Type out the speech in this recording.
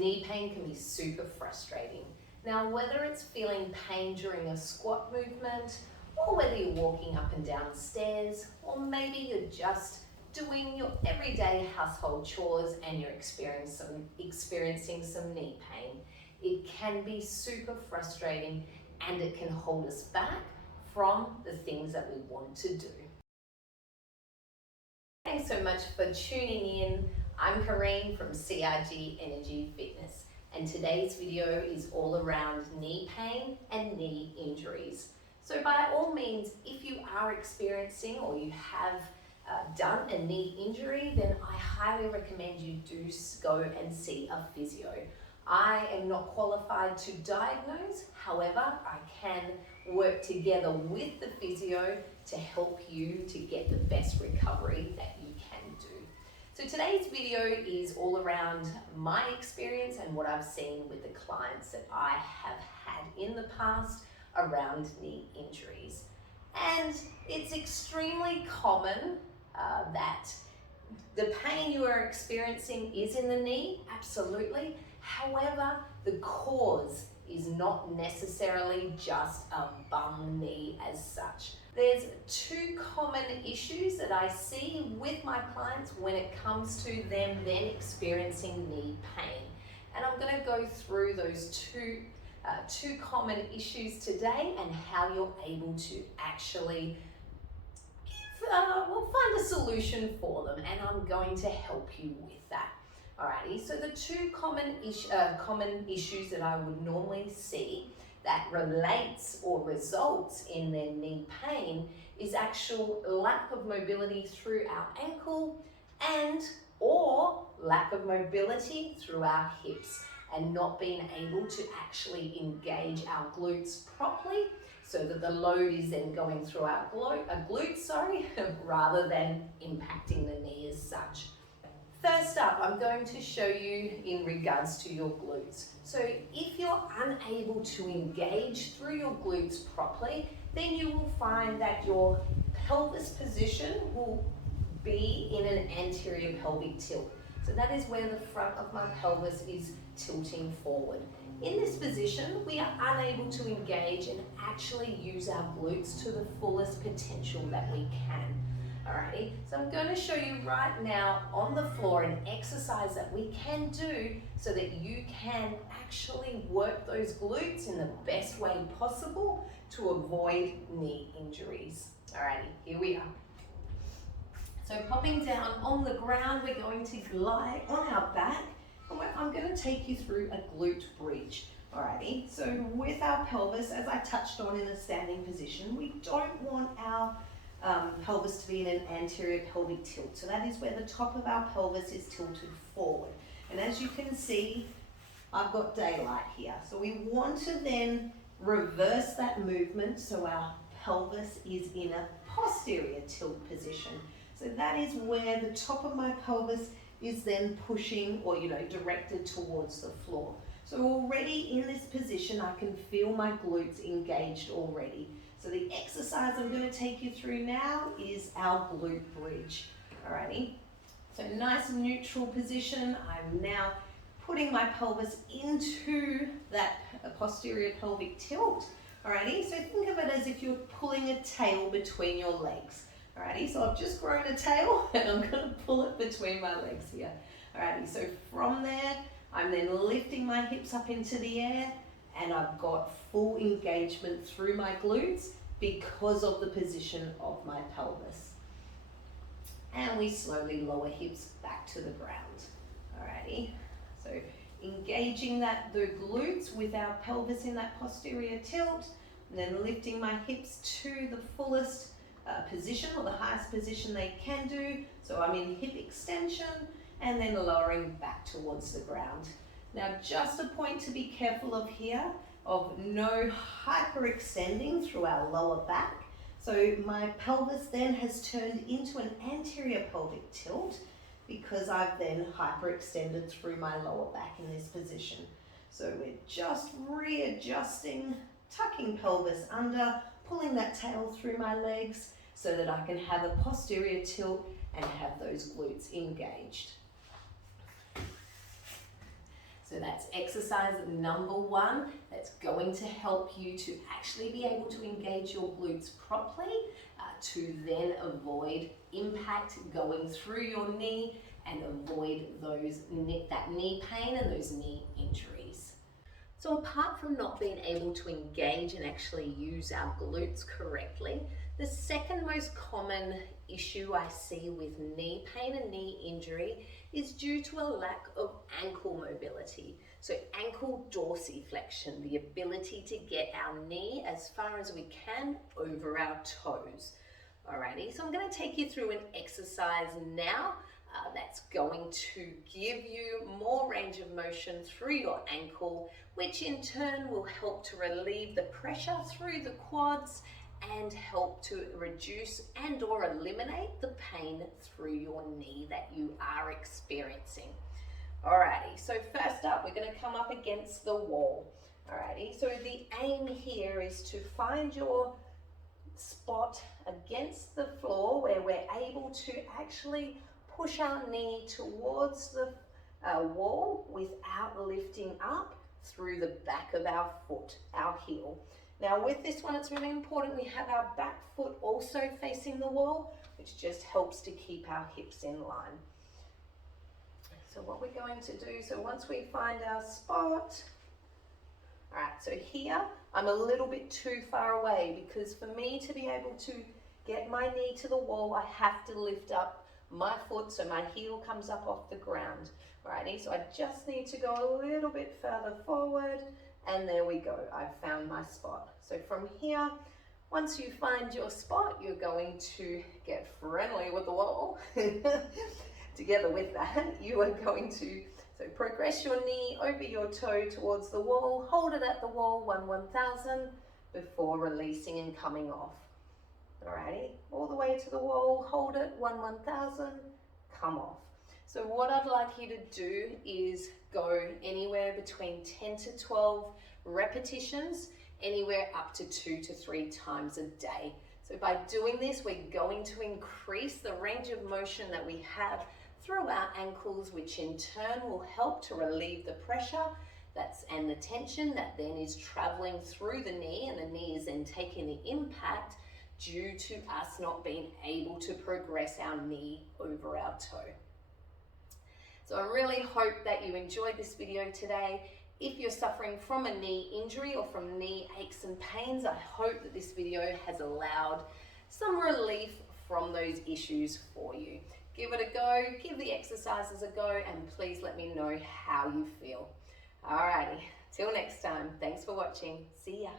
Knee pain can be super frustrating. Now, whether it's feeling pain during a squat movement, or whether you're walking up and down stairs, or maybe you're just doing your everyday household chores and you're experiencing some knee pain, it can be super frustrating and it can hold us back from the things that we want to do. Thanks so much for tuning in. I'm Corrine from CRG Energy Fitness, and today's video is all around knee pain and knee injuries. So by all means, if you are experiencing or you have done a knee injury, then I highly recommend you do go and see a physio. I am not qualified to diagnose, however, I can work together with the physio to help you to get the best recovery that you can do. So today's video is all around my experience and what I've seen with the clients that I have had in the past around knee injuries. And it's extremely common that the pain you are experiencing is in the knee, absolutely. However, the cause is not necessarily just a bum knee as such. There's two common issues that I see with my clients when it comes to them then experiencing knee pain. And I'm going to go through those two common issues today and how you're able to actually find a solution for them, and I'm going to help you with that. Alrighty, so the two common issues that I would normally see that relates or results in their knee pain is actual lack of mobility through our ankle and or lack of mobility through our hips and not being able to actually engage our glutes properly so that the load is then going through our glutes, rather than impacting the knee as such. First up, I'm going to show you in regards to your glutes. So if you're unable to engage through your glutes properly, then you will find that your pelvis position will be in an anterior pelvic tilt. So that is where the front of my pelvis is tilting forward. In this position, we are unable to engage and actually use our glutes to the fullest potential that we can. Alrighty, so I'm going to show you right now on the floor an exercise that we can do so that you can actually work those glutes in the best way possible to avoid knee injuries. Alrighty, here we are. So popping down on the ground, we're going to glide on our back, and I'm going to take you through a glute bridge. Alrighty, so with our pelvis, as I touched on in a standing position, we don't want our pelvis to be in an anterior pelvic tilt. So that is where the top of our pelvis is tilted forward. And as you can see, I've got daylight here. So we want to then reverse that movement so our pelvis is in a posterior tilt position. So that is where the top of my pelvis is then pushing or directed towards the floor. So already in this position, I can feel my glutes engaged already. So the exercise I'm going to take you through now is our glute bridge. Alrighty, so nice and neutral position. I'm now putting my pelvis into that posterior pelvic tilt. Alrighty, so think of it as if you're pulling a tail between your legs. Alrighty, so I've just grown a tail and I'm going to pull it between my legs here. Alrighty, so from there, I'm then lifting my hips up into the air and I've got full engagement through my glutes because of the position of my pelvis. And we slowly lower hips back to the ground. Alrighty, so engaging the glutes with our pelvis in that posterior tilt, and then lifting my hips to the fullest position or the highest position they can do. So I'm in hip extension and then lowering back towards the ground. Now just a point to be careful of here, of no hyperextending through our lower back. So my pelvis then has turned into an anterior pelvic tilt because I've then hyperextended through my lower back in this position. So we're just readjusting, tucking pelvis under, pulling that tail through my legs so that I can have a posterior tilt and have those glutes engaged. So that's exercise number 1. That's going to help you to actually be able to engage your glutes properly to then avoid impact going through your knee and avoid that knee pain and those knee injuries. So apart from not being able to engage and actually use our glutes correctly, the second most common issue I see with knee pain and knee injury is due to a lack of ankle mobility. So ankle dorsiflexion, the ability to get our knee as far as we can over our toes. Alrighty, so I'm going to take you through an exercise now that's going to give you more range of motion through your ankle, which in turn will help to relieve the pressure through the quads and help to reduce and or eliminate the pain through your knee that you are experiencing. Alrighty, so first up, we're going to come up against the wall. Alrighty, so the aim here is to find your spot against the floor where we're able to actually push our knee towards the wall without lifting up through the back of our foot, our heel. Now with this one, it's really important we have our back foot also facing the wall, which just helps to keep our hips in line. So what we're going to do, so once we find our spot, all right, so here I'm a little bit too far away because for me to be able to get my knee to the wall, I have to lift up my foot so my heel comes up off the ground. Alrighty, so I just need to go a little bit further forward, and there we go, I've found my spot. So from here, once you find your spot, you're going to get friendly with the wall. Together with that, you are going to progress your knee over your toe towards the wall, hold it at the wall 1/1000 before releasing and coming off. Alrighty, all the way to the wall, hold it 1/1000, come off. So what I'd like you to do is go anywhere between 10 to 12 repetitions, anywhere up to 2 to 3 times a day. So by doing this, we're going to increase the range of motion that we have through our ankles, which in turn will help to relieve the pressure and the tension that then is traveling through the knee, and the knee is then taking the impact due to us not being able to progress our knee over our toe. So I really hope that you enjoyed this video today. If you're suffering from a knee injury or from knee aches and pains, I hope that this video has allowed some relief from those issues for you. Give it a go, give the exercises a go, and please let me know how you feel. Alrighty, till next time, thanks for watching. See ya.